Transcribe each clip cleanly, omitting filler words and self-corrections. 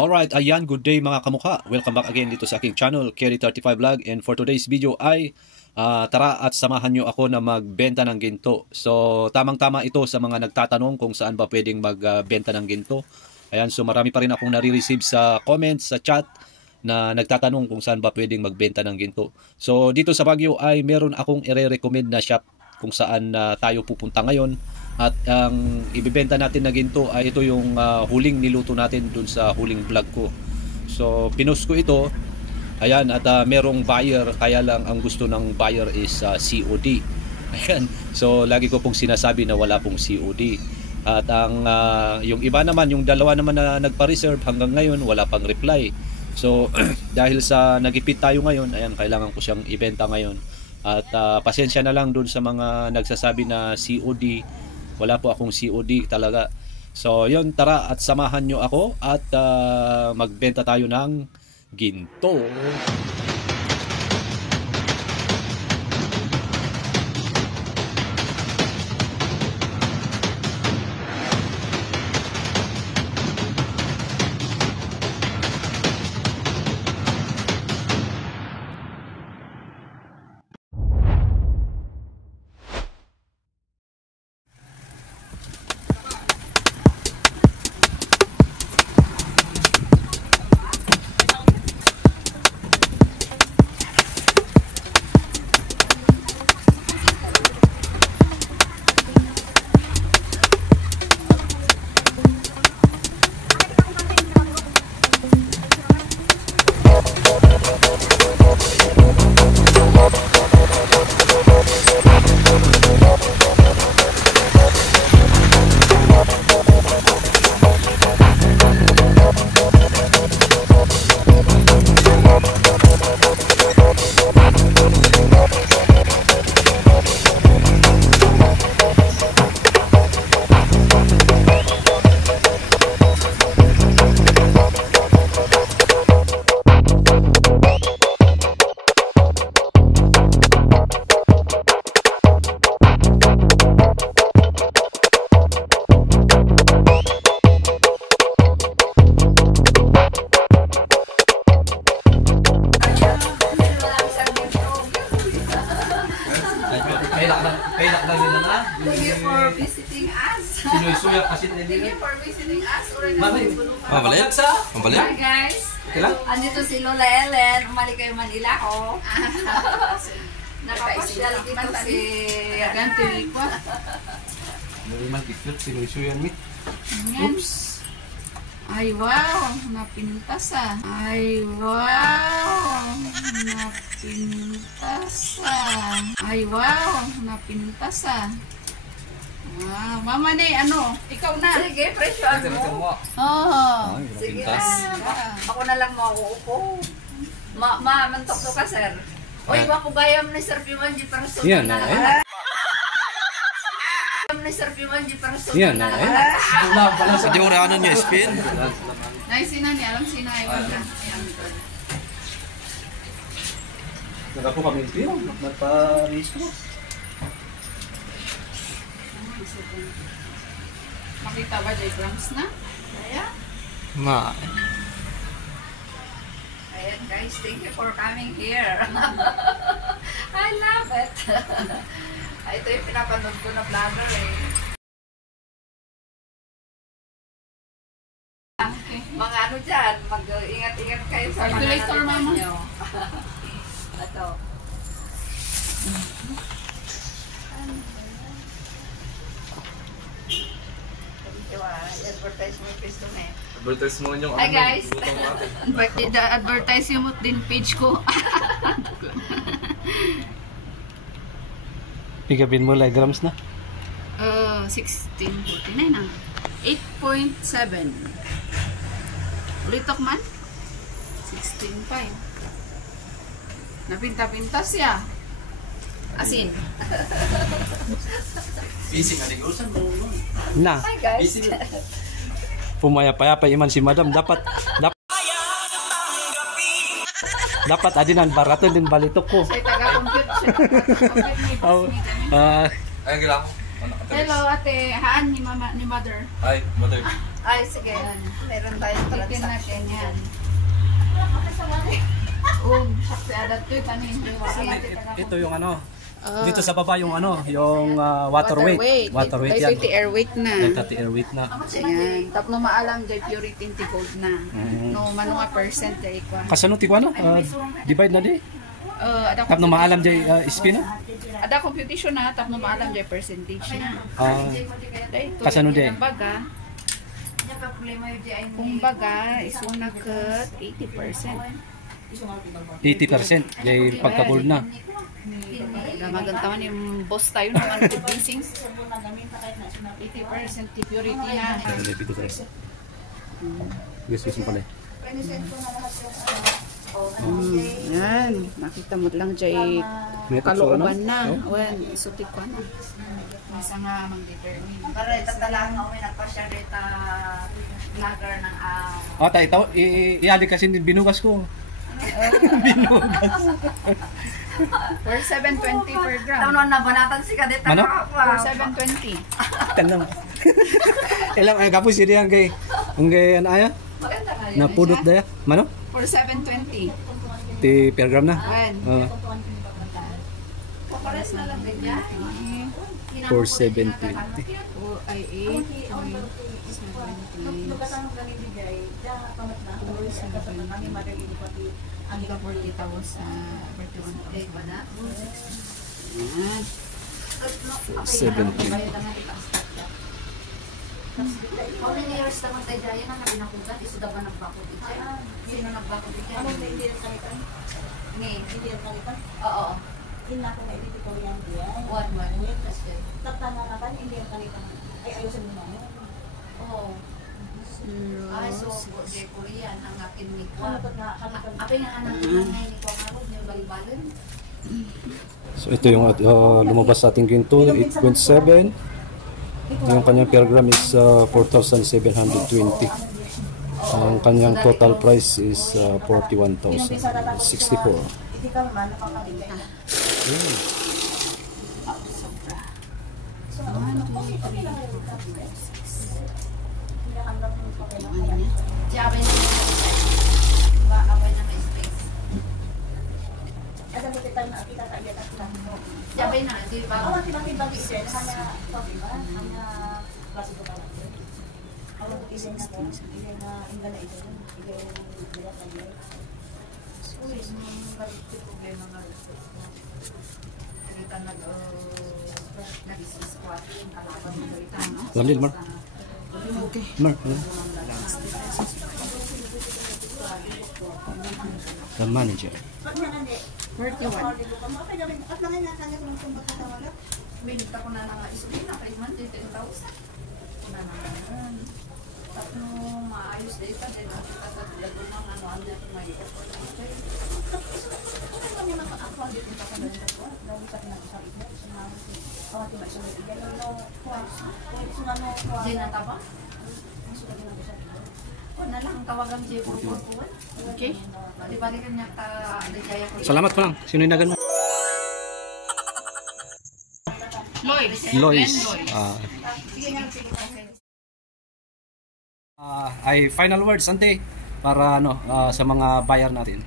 Alright, ayan, good day mga kamukha. Welcome back again dito sa aking channel, Kerry35 Vlog. And for today's video ay tara at samahan nyo ako na magbenta ng ginto. So, tamang-tama ito sa mga nagtatanong kung saan ba pwedeng magbenta ng ginto. Ayan, so marami pa rin akong nare-receive sa comments, sa chat, na nagtatanong kung saan ba pwedeng magbenta ng ginto. So, dito sa Baguio ay meron akong i-recommend na shop kung saan tayo pupunta ngayon. At ang ibibenta natin na ginto ay ito yung huling niluto natin dun sa huling vlog ko. So pinost ko ito. Ayan, at merong buyer, kaya lang ang gusto ng buyer is COD. Ayan. So lagi ko pong sinasabi na wala pong COD. At ang yung iba naman, yung dalawa naman na nagpa-reserve hanggang ngayon wala pang reply. So dahil sa nagipit tayo ngayon, ayan, kailangan ko siyang ibenta ngayon. At pasensya na lang dun sa mga nagsasabi na COD. Wala po akong COD talaga. So yun, tara at samahan nyo ako at magbenta tayo ng ginto. Thank you for visiting us. Thank you for visiting us. Hi guys. Andito si Lola Ellen. Umali kayo Manila ko. Nakapasyal dito si Agante Liqua. Oops. Ay wow, napintas ah. Ay wow, napintas ah. Ay wow, napintas ah. Wow, mama ni ano, ikaw na. Sige, presyo mo. Oo. Sige na. Ako na lang mauupo. Mantok to ka, sir. Oy, wa ko gayam ni Sir Pimanji para sa yan na. na. Ni Sir Pimanji para sa yan na. Sa di oras niya spin. Nay sina ni alam sina ay wala. Naka po kami dito, nagpa-resto. Makita ba diagrams na? Ayan. Ayan guys, thank you for coming here. I love it. Ito yung pinapanood ko na vlogger eh. Okay. Mga ano dyan, mag-ingat-ingat kayo sa calculator, mama. nyo. Ito. I-advertise mo yung pisto na eh. Advertise mo yung Hi guys! Advertise mo din page ko. Pigabin mo grams na. 1649 na. 8.7. Ulitok man? 16.5. Napinta-pinta siya. Asin. Busy ka negosyo mo. Na. Hi guys! Pumaya-payapa iman si madam. Dapat adinan barato din balitok ko. Say taga-compute siya. Oh, Ay, kailangan ko. Hello, ate. Haan ni mama, ni mother. Ay, mother. Ay, sige. Meron tayong transaction yan. Sakti adat ko panin. Ito yung ano. Dito sa baba yung ano, yung water weight. Water weight yan. 50 air weight na. 30 air weight na. Ayan. Tapos maalam dyan purity inti gold na. No, manunga percent dyan ikwa. Kasano ti ko ano? Divide na di? Tapos maalam dyan spin na? Ada computation na, tapos maalam dyan percentage na. Kasano dyan? Kumbaga, isuna kat 80%. 80% dahil pagka-gold na. Magantawan yung boss tayo naman with blessings. 80% purity na. Dito tayo. Gusto pala. Yan, nakita mo lang dyan kalooban na. Wen, isutik ko na. Masa nga mang-determine. Para itatalaan nga may nagpasya rita vlogger ng Tayo, iali kasi binugas ko. Binugas. For 720 per gram. Tawon na banatan si kadeta. Ano? For 720. Tanong. Ilang ay kapos yun yan kay ano aya? Maganda nga yun. Napudot daya. Mano? For 720. Ti per gram na. Wen. Papares na lang din yan. For 720. Ay 8. Ang iba 40,000 sa 41,000 ba na? Ayan. 720. How many years naman tayo dyan ang nabinakugan? Iso daw ba nagbakot ito? Sino nagbakot ito? Ano ba hindi rin kalitan? Hindi rin kalitan? Oo. Hindi na ako na-edit ko yan diyan. One. Tatana na kan, hindi rin kalitan. Ay, ayusin mo na. Oo. Ay, so, de Korean ang akin ni Kwa. Apa yung anak ko ngayon ni Kwa Marog, yung balibalin? So ito yung lumabas sa ating ginto, 8.7. Yung kanyang per gram is 4,720. Ang kanyang total price is 41,064. Jabay na away na may space. Jabay na, di ba? Oo, tiba-tiba sir. Hanya topic ba? Hanya klase ko ba? Ako isang na to. Hindi na ingana ito. Hindi na bilat na yun. Uy, mga problema nga ito. Kita nag-squat yung kalaban mo dito, no? Lamil, Mar. Okay. Mar, the manager. 31. Binigta ko na nga isunin na kay man 10,000. Na naman. Tapno maayos dito din nakita sa lago ng ano may offer na ito. Kami na ako dito pa kanila ko. Daw sa pinag-sabi mo sa mga di may sulit. Di na taba? O na lang tawagan siya po. Okay. Balik-balikan niya ta Adjaya ko. Salamat po lang. Sino yung nagan mo? Lois. Ay final words ante para ano sa mga buyer natin.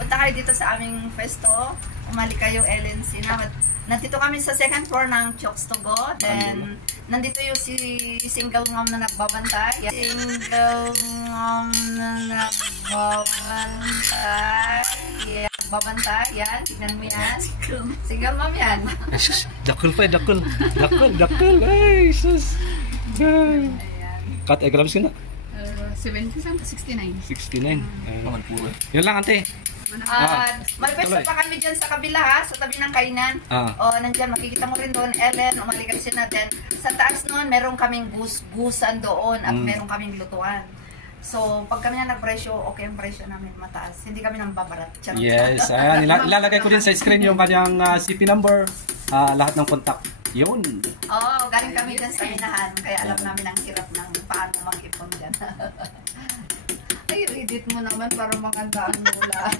Punta kayo dito sa aming pwesto. Umali kayo LNC na. Nandito kami sa second floor ng Chokes to Go. Then, nandito yung si single mom na nagbabantay. Single mom na nagbabantay. Yeah, babantay. Yan. Tignan mo yan. Single mom yan. Ay sus, dakul pa, dakul. Dakul. Ay sus. Kat, grams ka na? 70 69. 69. Yun lang ante. Malapit pa kami dyan sa kabila ha, sa tabi ng kainan. O, nandyan, makikita mo rin doon, Ellen, umali kasi natin. Sa taas noon, meron kaming gusan doon at meron kaming lutuan. So, pag kami na nagpresyo, okay ang presyo namin, mataas. Hindi kami nang babarat. Charot. Yes, ayan, ilalagay ko din sa screen yung kanyang CP number, lahat ng contact. Yun. Oo, galing kami dyan sa minahan, kaya alam namin ang hirap ng paano mag-ipon dyan. Ay, edit mo naman para makandaan mo lang.